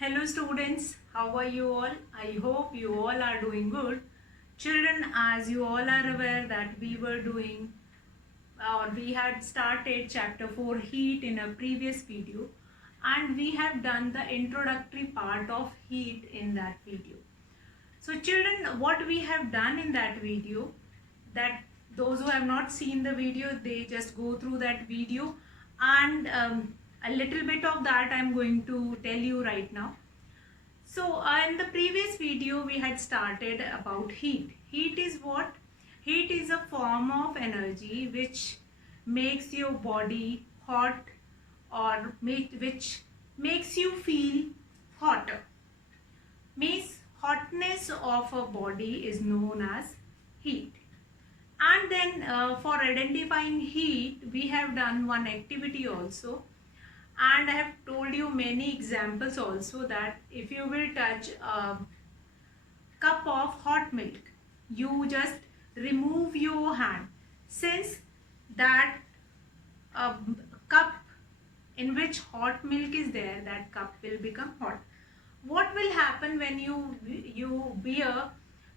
Hello students, how are you all? I hope you all are doing good. Children, as you all are aware that we were doing or we had started chapter 4 heat in a previous video, and we have done the introductory part of heat in that video. So children, what we have done in that video, that those who have not seen the video, they just go through that video, and a little bit of that I am going to tell you right now. So in the previous video we had started about heat. Heat is what? Heat is a form of energy which makes your body hot, or which makes you feel hotter. Means hotness of a body is known as heat. And then for identifying heat we have done one activity also, and I have told you many examples also, that if you will touch a cup of hot milk, you just remove your hand. Since that cup in which hot milk is there, that cup will become hot. What will happen when you wear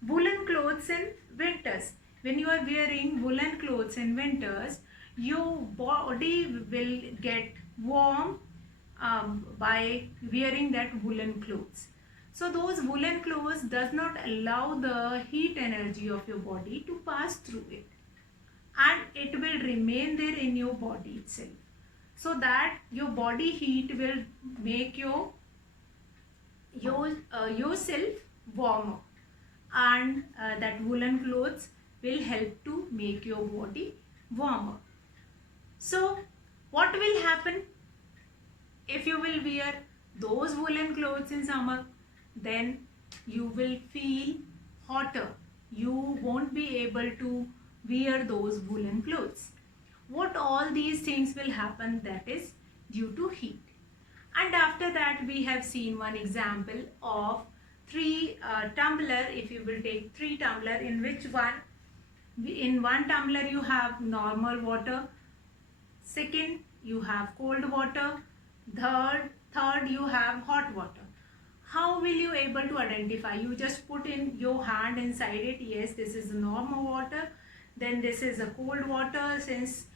woolen clothes in winters? When you are wearing woolen clothes in winters, your body will get warm by wearing that woolen clothes. So those woolen clothes does not allow the heat energy of your body to pass through it, and it will remain there in your body itself, so that your body heat will make yourself warmer, and that woolen clothes will help to make your body warmer. So what will happen if you will wear those woolen clothes in summer? Then you will feel hotter. You won't be able to wear those woolen clothes. What all these things will happen? That is due to heat. And after that we have seen one example of three tumbler. If you will take three tumbler, in which in one tumbler you have normal water, second you have cold water, third you have hot water. How will you able to identify? You just put in your hand inside it. Yes, this is normal water, then this is a cold water. Since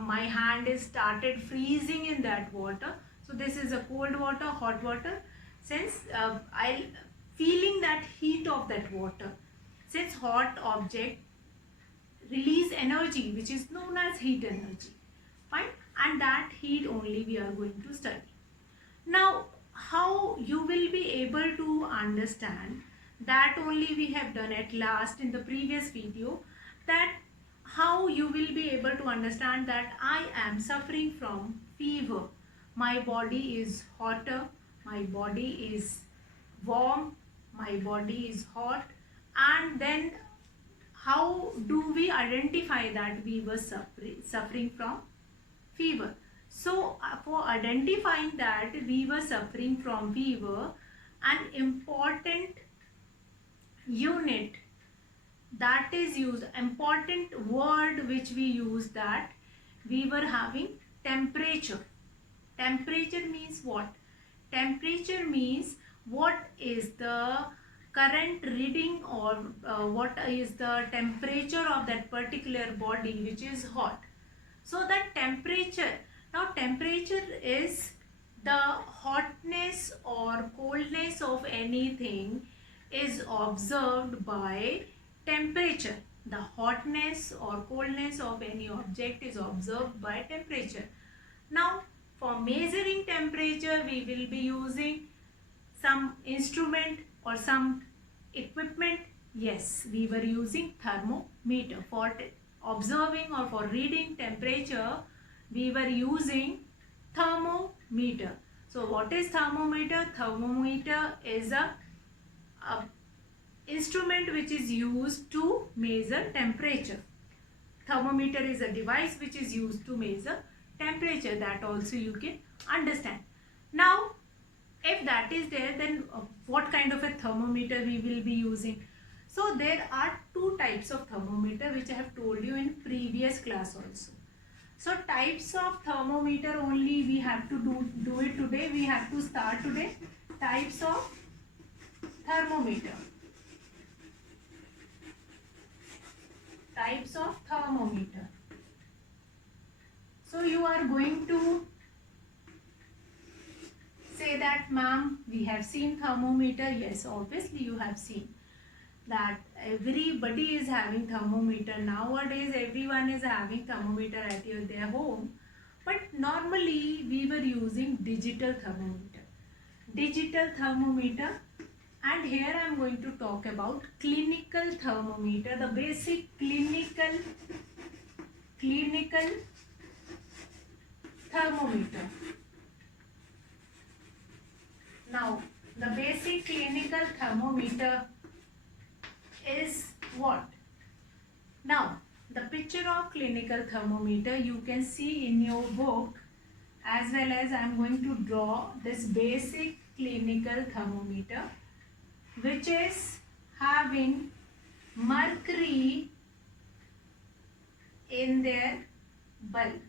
my hand is started freezing in that water, so this is a cold water, hot water. Since I feeling that heat of that water, since hot object release energy which is known as heat energy, fine, and that heat only we are going to study. Now how you will be able to understand, that only we have done at last in the previous video, that how you will be able to understand that I am suffering from fever. My body is hotter, my body is warm, my body is hot. And then how do we identify that we were suffering from fever? So for identifying that we were suffering from fever, an important unit that is used, important word which we use, that we were having temperature. Temperature means what? Temperature means what is the current reading, or what is the temperature of that particular body which is hot. So that temperature, now temperature is the hotness or coldness of anything is observed by temperature. The hotness or coldness of any object is observed by temperature. Now for measuring temperature we will be using some instrument or some equipment. Yes, we were using thermometer. For observing or for reading temperature we were using thermometer. So what is thermometer? Thermometer is a instrument which is used to measure temperature. Thermometer is a device which is used to measure temperature. That also you can understand. Now if that is there, then what kind of a thermometer we will be using? So there are two types of thermometer which I have told you in previous class also. So types of thermometer only we have to do it today. We have to start today. types of thermometer. Types of thermometer. So you are going to say that, ma'am, we have seen thermometer. Yes, obviously you have seen that everybody is having thermometer. Nowadays everyone is having thermometer at their home. But normally we were using digital thermometer. Digital thermometer. And here I am going to talk about clinical thermometer, the basic clinical thermometer. Now, the basic clinical thermometer is what? Now, the picture of clinical thermometer you can see in your book, as well as I am going to draw this basic clinical thermometer, which is having mercury in their bulb.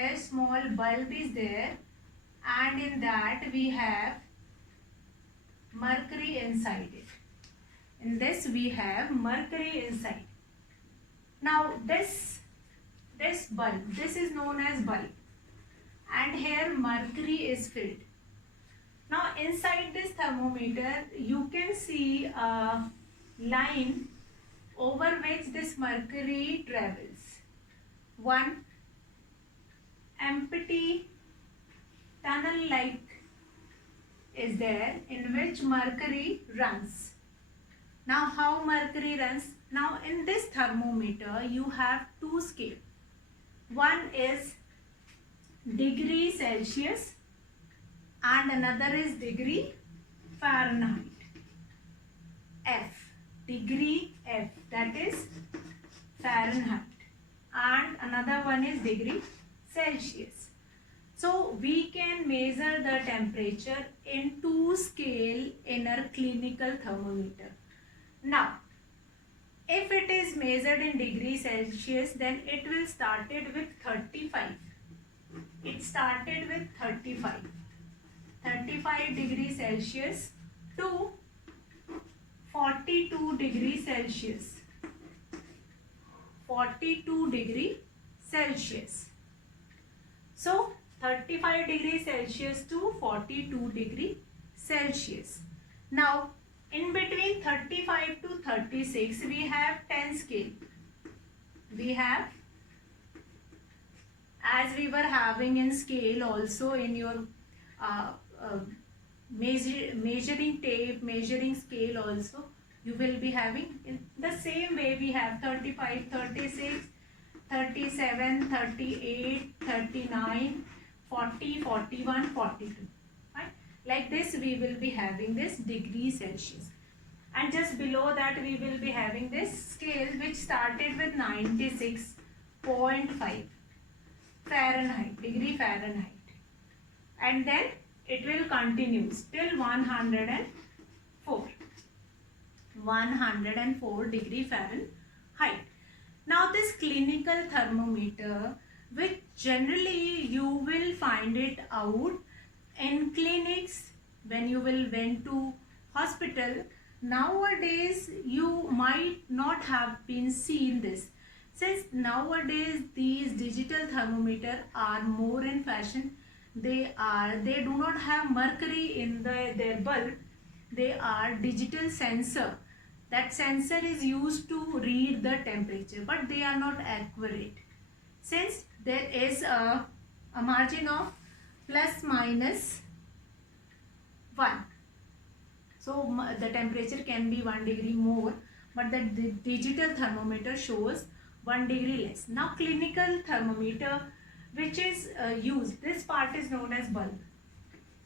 A small bulb is there, and in that we have mercury inside it. In this we have mercury inside. Now this bulb, this is known as bulb, and here mercury is filled. Now inside this thermometer you can see a line over which this mercury travels. One empty tunnel like is there in which mercury runs. Now how mercury runs? Now in this thermometer you have two scales. One is degree Celsius and another is degree Fahrenheit. F, degree F, that is Fahrenheit, and another one is degree Celsius. So we can measure the temperature in two scale in our clinical thermometer. Now, if it is measured in degree Celsius, then it will started with 35. It started with 35 degrees Celsius to 42 degrees Celsius. 42 degrees Celsius. So 35 degrees Celsius to 42 degrees Celsius. Now in between 35 to 36 we have 10 scale. We have, as we were having in scale also in your measuring tape, measuring scale also, you will be having in the same way. We have 35, 36, 37, 38, 39, 40, 41, 42. Right? Like this we will be having this degree Celsius. And just below that we will be having this scale which started with 96.5 Fahrenheit, degree Fahrenheit. And then it will continue till 104 degree Fahrenheit. Now this clinical thermometer, which generally you will find it out in clinics when you will went to hospital. Nowadays you might not have been seen this, since nowadays these digital thermometer are more in fashion. They do not have mercury in their bulb. They are digital sensor. That sensor is used to read the temperature, but they are not accurate, since there is a margin of plus minus 1. So the temperature can be 1 degree more, but the digital thermometer shows 1 degree less. Now clinical thermometer, which is used, this part is known as bulb.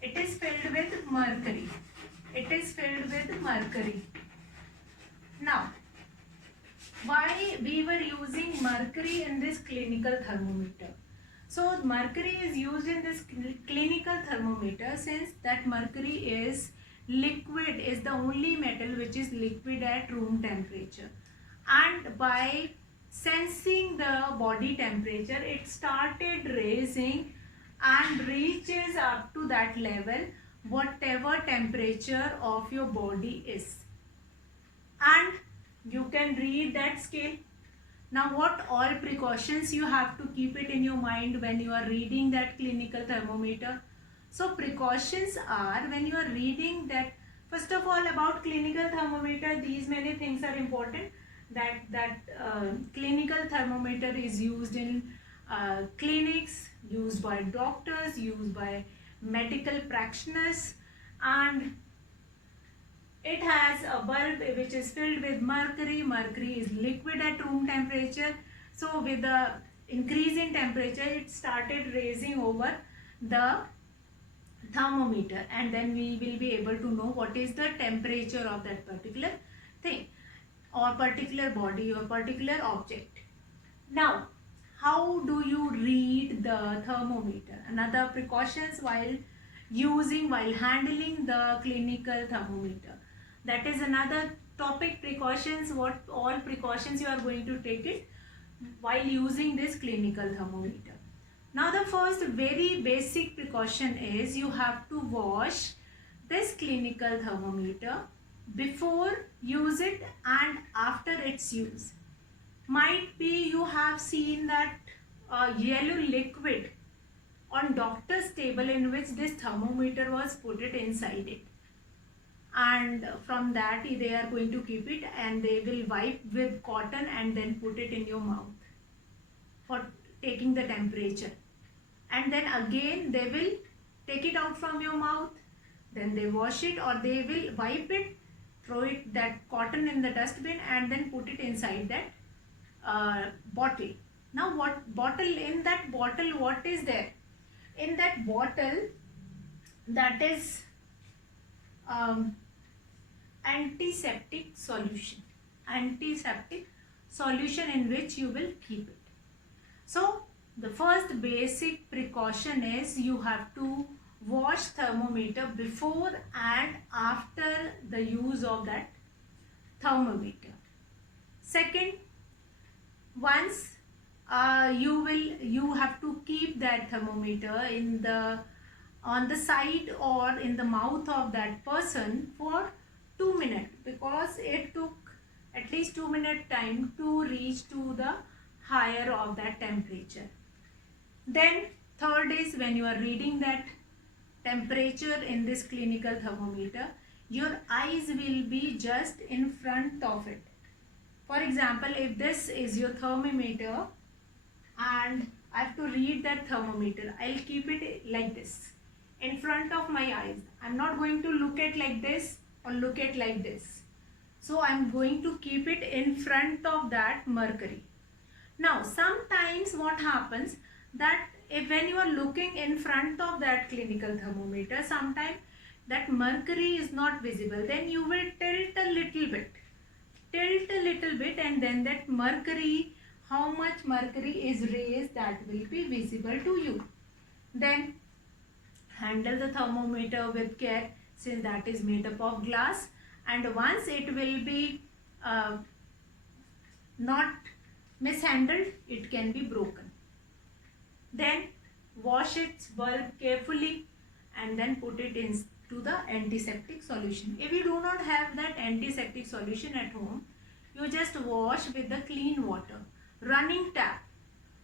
It is filled with mercury. It is filled with mercury. Now, why we were using mercury in this clinical thermometer? So mercury is used in this clinical thermometer since that mercury is liquid, is the only metal which is liquid at room temperature, and by sensing the body temperature it started raising and reaches up to that level whatever temperature of your body is, and you can read that scale. Now what all precautions you have to keep it in your mind when you are reading that clinical thermometer. So precautions are, when you are reading that, first of all, about clinical thermometer, these many things are important. That clinical thermometer is used in clinics, used by doctors, used by medical practitioners, and it has a bulb which is filled with mercury. Mercury is liquid at room temperature. So with the increase in temperature, it started raising over the thermometer, and then we will be able to know what is the temperature of that particular thing or particular body or particular object. Now, how do you read the thermometer? Another precautions while handling the clinical thermometer. That is another topic, precautions, what all precautions you are going to take it while using this clinical thermometer. Now the first very basic precaution is you have to wash this clinical thermometer before use it and after its use. Might be you have seen that yellow liquid on doctor's table in which this thermometer was put it inside it, and from that they are going to keep it and they will wipe with cotton and then put it in your mouth for taking the temperature, and then again they will take it out from your mouth, then they wash it or they will wipe it, throw it that cotton in the dustbin and then put it inside that bottle. Now what bottle, in that bottle what is there? In that bottle, that is antiseptic solution in which you will keep it. So the first basic precaution is you have to wash thermometer before and after the use of that thermometer. Second, once you have to keep that thermometer on the side or in the mouth of that person for 2 minutes, because it took at least 2 minute time to reach to the higher of that temperature. Then third is, when you are reading that temperature in this clinical thermometer, your eyes will be just in front of it. For example, if this is your thermometer and I have to read that thermometer, I'll keep it like this in front of my eyes. I'm not going to look at like this or look at like this. So I'm going to keep it in front of that mercury. Now sometimes what happens, that if when you are looking in front of that clinical thermometer, sometimes that mercury is not visible, then you will tilt a little bit and then that mercury, how much mercury is raised, that will be visible to you. Then handle the thermometer with care, since that is made up of glass, and once it will be not mishandled, it can be broken. Then wash its bulb carefully and then put it into the antiseptic solution. If you do not have that antiseptic solution at home, you just wash with the clean water, running tap.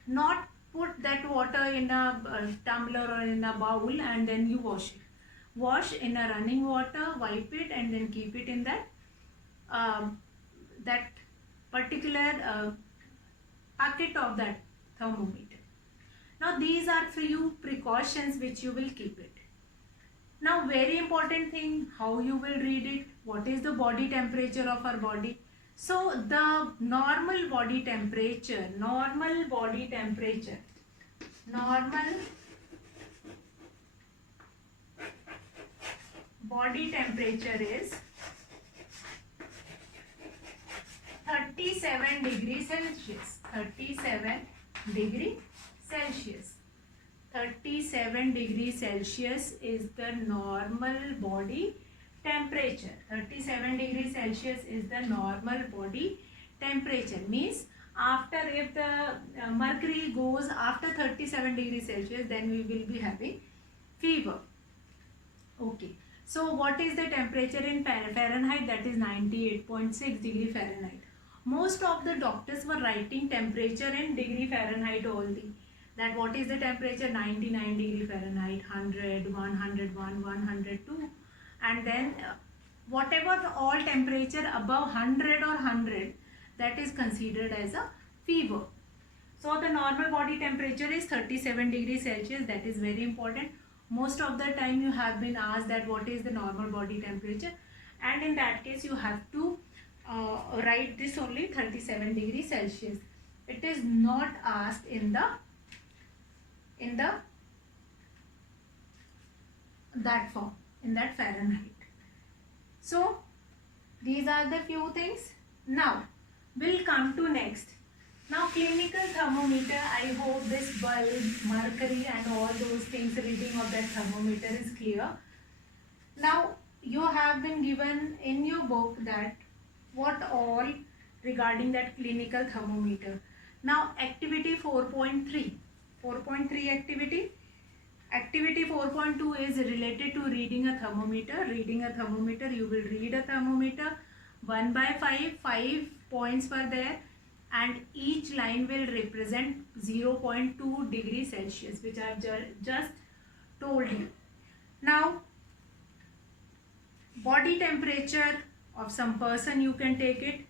Not put that water in a tumbler or in a bowl and then you wash it. Wash in a running water, wipe it and then keep it in that that particular packet of that thermometer. Now these are few precautions which you will keep it. Now very important thing, how you will read it, what is the body temperature of our body. So the normal body temperature is 37 degrees Celsius. 37 degrees Celsius is the normal body temperature. 37 degrees Celsius is the normal body temperature. Means after, if the mercury goes after 37 degrees Celsius, then we will be having fever. Okay. So what is the temperature in Fahrenheit? That is 98.6 degree Fahrenheit. Most of the doctors were writing temperature in degree Fahrenheit only. That what is the temperature? 99 degree Fahrenheit, 100, 101, 102. And then whatever all temperature above 100 or 100, that is considered as a fever. So the normal body temperature is 37 degrees Celsius. That is very important. Most of the time you have been asked that what is the normal body temperature, and in that case you have to write this only 37 degrees Celsius. It is not asked in the that form, in that Fahrenheit. So these are the few things. Now we'll come to next. Now clinical thermometer, I hope this bulb, mercury and all those things, reading of that thermometer is clear. Now you have been given in your book that what all regarding that clinical thermometer. Now activity 4.3, 4.3 activity. Activity 4.2 is related to reading a thermometer. Reading a thermometer, you will read a thermometer 1 by 5 points were there, and each line will represent 0.2 degrees Celsius, which I have just told you. Now body temperature of some person, you can take it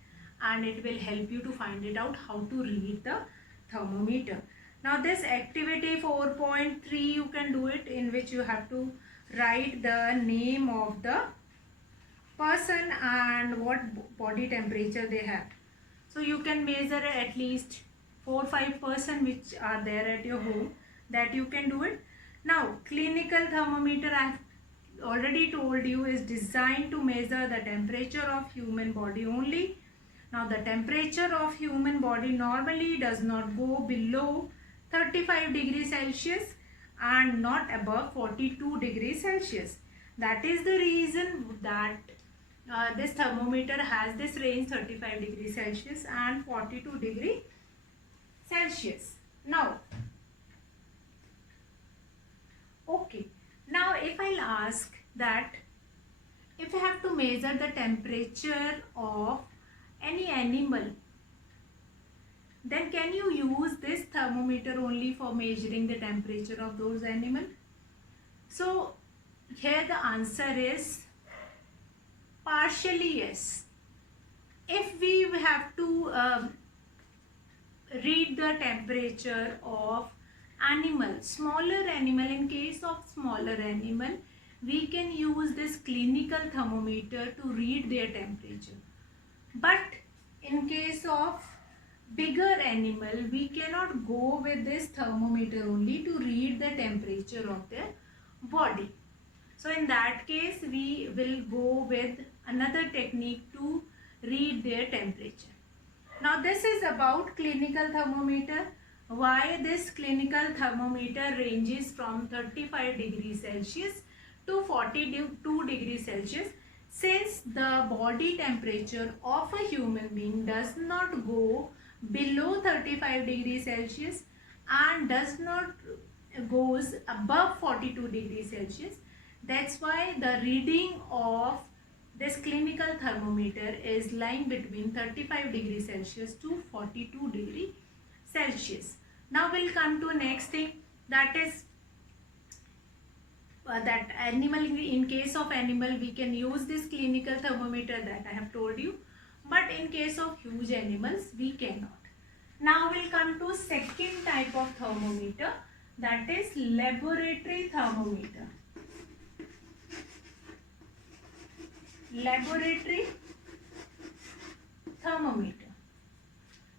and it will help you to find it out how to read the thermometer. Now this activity 4.3 you can do it, in which you have to write the name of the person and what body temperature they have. So you can measure at least 4-5 person which are there at your home, that you can do it. Now clinical thermometer, I have already told you, is designed to measure the temperature of human body only. Now the temperature of human body normally does not go below 35 degrees Celsius and not above 42 degrees Celsius. That is the reason that this thermometer has this range 35 degrees Celsius and 42 degrees Celsius. Now, okay. Now if I'll ask that if you have to measure the temperature of any animal, then can you use this thermometer only for measuring the temperature of those animals? So here the answer is partially yes. If we have to read the temperature of animal, smaller animal, in case of smaller animal, we can use this clinical thermometer to read their temperature. But in case of bigger animal, we cannot go with this thermometer only to read the temperature of their body. So in that case, we will go with another technique to read their temperature. Now this is about clinical thermometer. Why this clinical thermometer ranges from 35 degrees Celsius to 42 degrees Celsius, since the body temperature of a human being does not go below 35 degrees Celsius and does not goes above 42 degrees Celsius. That's why the reading of this clinical thermometer is lying between 35 degrees Celsius to 42 degrees Celsius. Now we'll come to next thing, that is that animal. In case of animal, we can use this clinical thermometer that I have told you, but in case of huge animals, we cannot. Now we'll come to second type of thermometer, that is laboratory thermometer. Laboratory thermometer.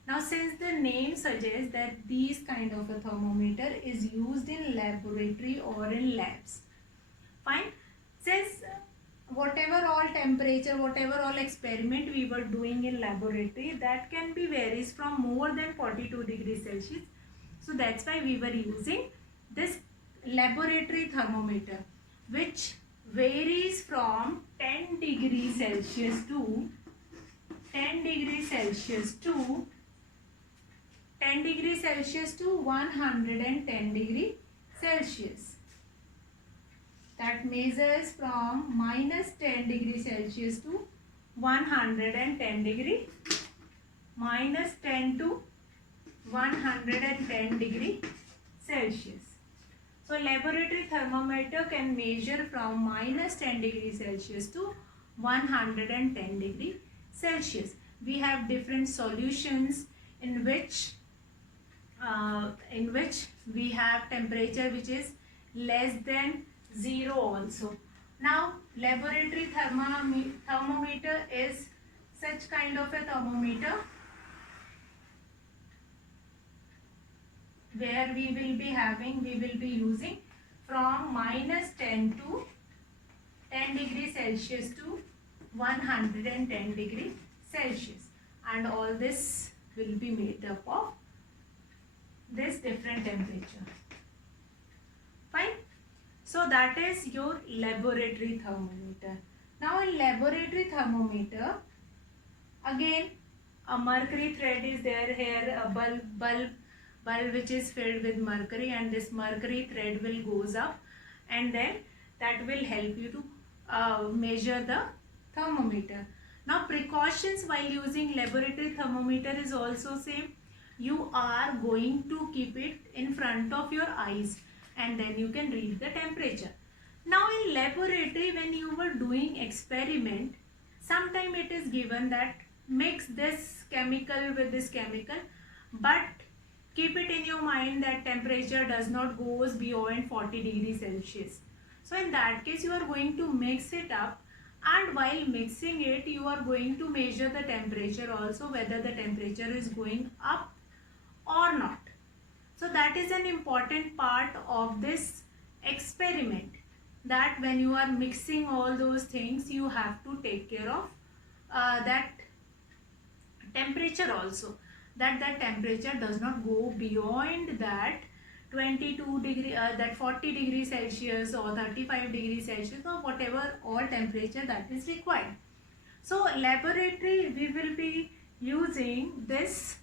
Now since the name suggests that these kind of a thermometer is used in laboratory or in labs, fine. Since whatever all temperature, whatever all experiment we were doing in laboratory, that can be varies from more than 42 degrees Celsius. So that's why we were using this laboratory thermometer, which varies from 10 degrees Celsius to 10 degrees Celsius to 10 degrees Celsius to 110 degrees Celsius. that measures from minus 10 degree Celsius to 110 degree, minus 10 to 110 degree Celsius. So laboratory thermometer can measure from minus 10 degree Celsius to 110 degree Celsius. We have different solutions in which we have temperature which is less than 0 also. Now laboratory thermometer is such kind of a thermometer where we will be using from minus 10 to 10 degree Celsius to 110 degree Celsius, and all this will be made up of this different temperature. Fine. So that is your laboratory thermometer. Now in laboratory thermometer, again a mercury thread is there here, a bulb which is filled with mercury, and this mercury thread will goes up, and then that will help you to measure the thermometer. Now precautions while using laboratory thermometer is also same. You are going to keep it in front of your eyes, and then you can read the temperature. Now in laboratory, when you were doing experiment, sometime it is given that mix this chemical with this chemical, but keep it in your mind that temperature does not goes beyond 40 degrees Celsius. So in that case, you are going to mix it up, and while mixing it, you are going to measure the temperature also, whether the temperature is going up or not. So that is an important part of this experiment, that when you are mixing all those things, you have to take care of that temperature also, that temperature does not go beyond that 22 degree, that 40 degrees Celsius or 35 degrees Celsius or whatever all temperature that is required. So laboratory we will be using this,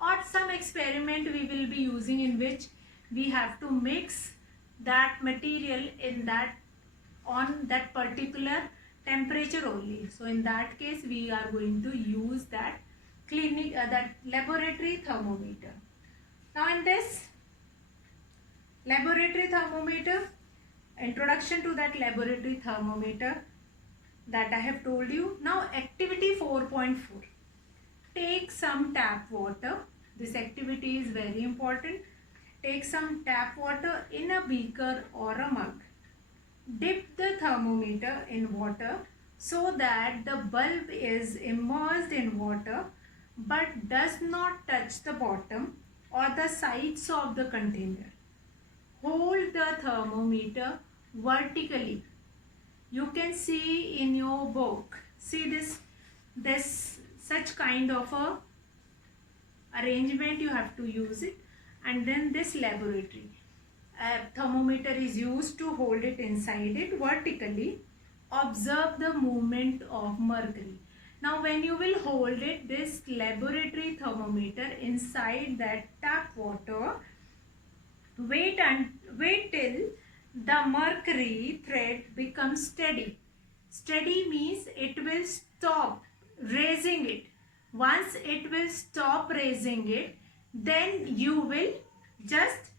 or some experiment we will be using in which we have to mix that material in that on that particular temperature only. So in that case we are going to use that that laboratory thermometer. Now in this laboratory thermometer, introduction to that laboratory thermometer that I have told you. Now activity 4.4. Take some tap water. This activity is very important. Take some tap water in a beaker or a mug. Dip the thermometer in water so that the bulb is immersed in water but does not touch the bottom or the sides of the container. Hold the thermometer vertically. You can see in your book, see this such kind of a arrangement you have to use it, and then this laboratory thermometer is used to hold it inside it vertically. Observe the movement of mercury. Now when you will hold it, this laboratory thermometer inside that tap water, wait till the mercury thread becomes steady. Steady means it will stop raising it. Once it will stop raising it, then you will just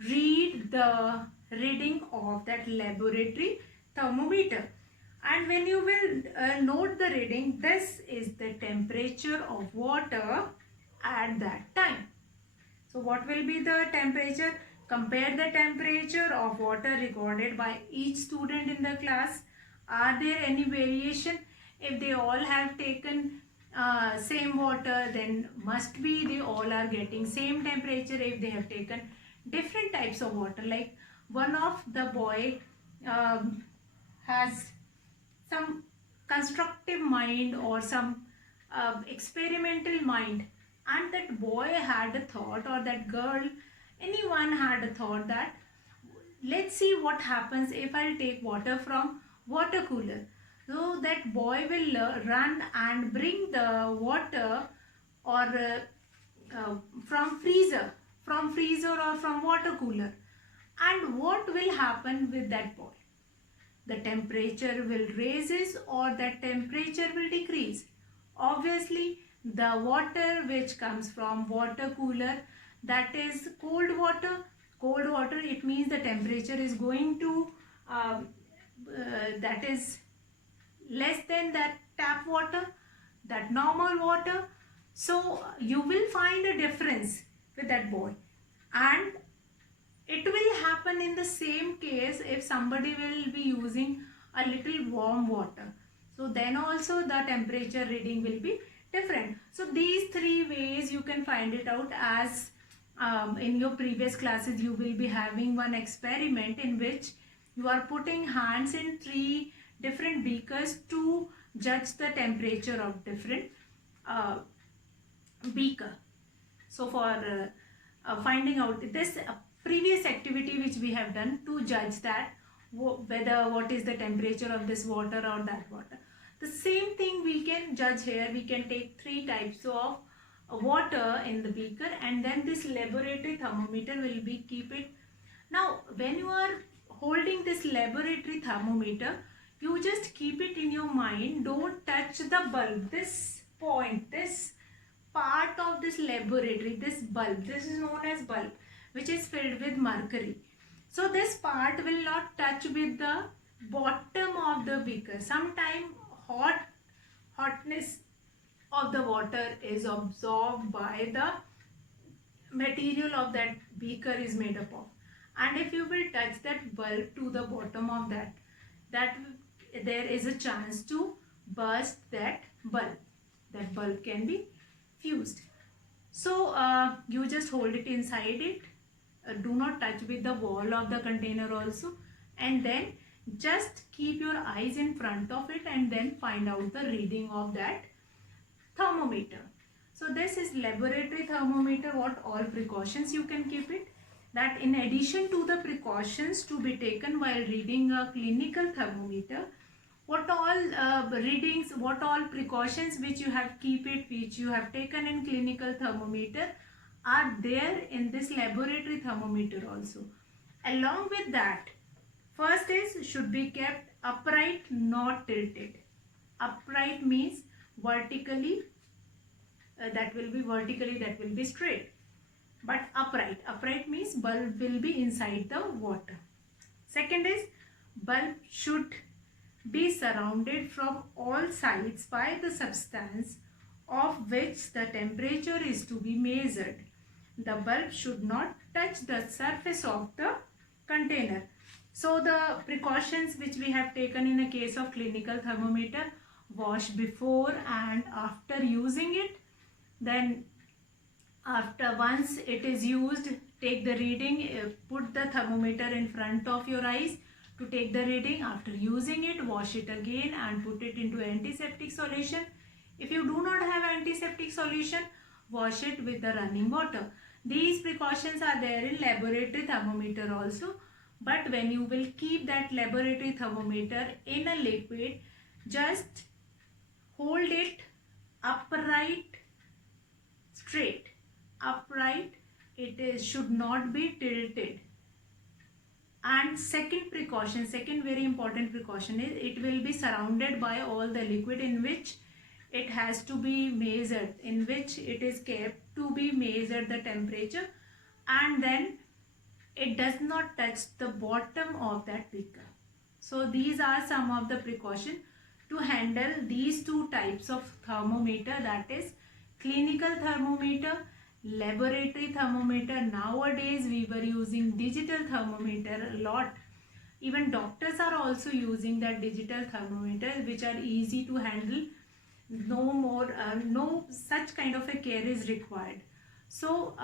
read the reading of that laboratory thermometer. And when you will note the reading, this is the temperature of water at that time. So what will be the temperature? Compare the temperature of water recorded by each student in the class. Are there any variation? If they all have taken same water, then must be they all are getting same temperature. If they have taken different types of water, like one of the boy has some constructive mind or some experimental mind, and that boy had a thought, or that girl, anyone had a thought that let's see what happens if I'll take water from water cooler. So that boy will run and bring the water or from freezer or from water cooler. And what will happen with that boy? the temperature will raises or that temperature will decrease. Obviously, the water which comes from water cooler, that is cold water. Cold water, it means the temperature is going to that is less than that tap water, that normal water. So you will find a difference with that boy, and it will happen in the same case if somebody will be using a little warm water. So then also the temperature reading will be different. So these three ways you can find it out. As in your previous classes you will be having one experiment in which you are putting hands in three different beakers to judge the temperature of different beaker. So for finding out this previous activity which we have done to judge that whether what is the temperature of this water or that water, the same thing we can judge here. We can take three types of water in the beaker, and then this laboratory thermometer will be keep it. Now when you are holding this laboratory thermometer, you just keep it in your mind, don't touch the bulb, this point, this part of this laboratory, this bulb, this is known as bulb, which is filled with mercury. So this part will not touch with the bottom of the beaker. Sometime hotness of the water is absorbed by the material of that beaker is made up of, and if you will touch that bulb to the bottom of that there is a chance to burst that bulb can be fused. So you just hold it inside it, do not touch with the wall of the container also, and then just keep your eyes in front of it and then find out the reading of that thermometer. So this is laboratory thermometer. What all precautions you can keep it, that in addition to the precautions to be taken while reading a clinical thermometer, what all readings, what all precautions which you have keep it, which you have taken in clinical thermometer are there in this laboratory thermometer also. Along with that, first is should be kept upright, not tilted. Upright means vertically, that will be straight, but upright means bulb will be inside the water. Second is bulb should be surrounded from all sides by the substance of which the temperature is to be measured. The bulb should not touch the surface of the container. So the precautions which we have taken in a case of clinical thermometer: wash before and after using it. Then after once it is used, take the reading, put the thermometer in front of your eyes to take the reading. After using it, wash it again and put it into antiseptic solution. If you do not have antiseptic solution, wash it with the running water. These precautions are there in laboratory thermometer also. But when you will keep that laboratory thermometer in a liquid, just hold it upright, straight, upright. It should not be tilted. And second very important precaution is it will be surrounded by all the liquid in which it has to be measured, in which it is kept to be measured the temperature, and then it does not touch the bottom of that beaker. So these are some of the precautions to handle these two types of thermometer, that is clinical thermometer, laboratory thermometer. Nowadays we were using digital thermometer a lot. Even doctors are also using that digital thermometer, which are easy to handle. No such kind of a care is required. So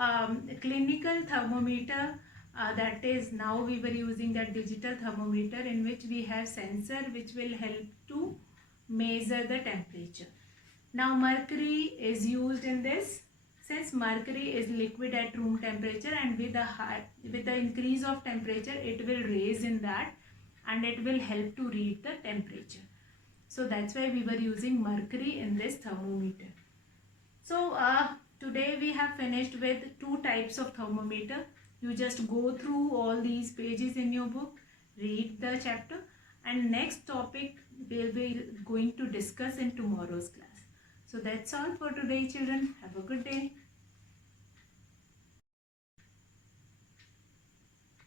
clinical thermometer, that is now we were using that digital thermometer in which we have sensor which will help to measure the temperature. Now mercury is used in this, since mercury is liquid at room temperature, and with the increase of temperature it will raise in that and it will help to read the temperature. So that's why we were using mercury in this thermometer. So today we have finished with two types of thermometer. You just go through all these pages in your book, read the chapter, and next topic we'll be going to discuss in tomorrow's class. So that's all for today, children. Have a good day.